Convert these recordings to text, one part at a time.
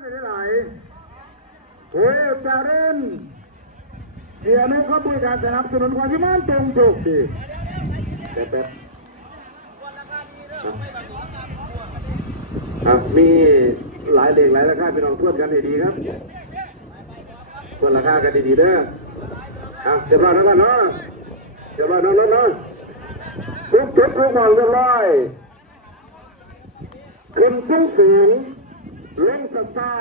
ได้หลายโอ้ยจารินเดี๋ยวนี้เขาบริการสนับสนุนความที่มันตรงจุกดีแต่แต่ครับมีหลายเลขหลายราคาพี่น้องทวนกันดีๆครับทวนราคากันดีๆเด้อครับเดี๋ยวเรอแล้วกันเนาะเดี๋ยวเนาะเนาเนาะทุกจุดทุกหมอนเรียบร้อยขึ้นสูงสูง ลงสตา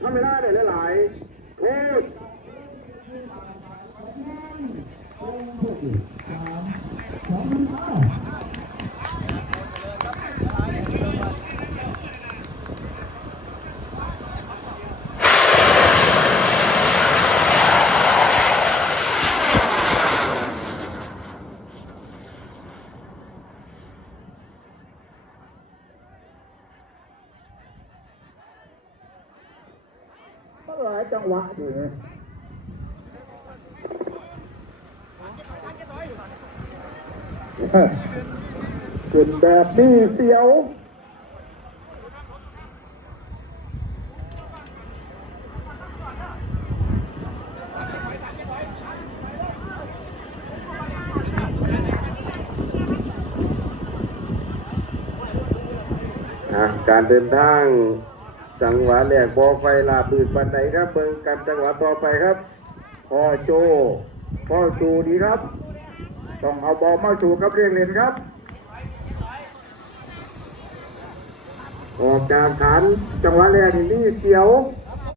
ทำเวลาได้หลายๆโอ้ยห ก็หลายจังหวะอยู่เนี่ยขึ้นแบบนี้เสียวการเดินทาง จังหวะแรกบอไฟลาบืนปันไหนครับเบิ่งกันจังหวะต่อไปครับพ่อโจพ่อจูดีครับ ต้องเอาบอลมาสู่กับเรียงเลนครับ ออกจากฐานจังหวะแรกนี่เสียว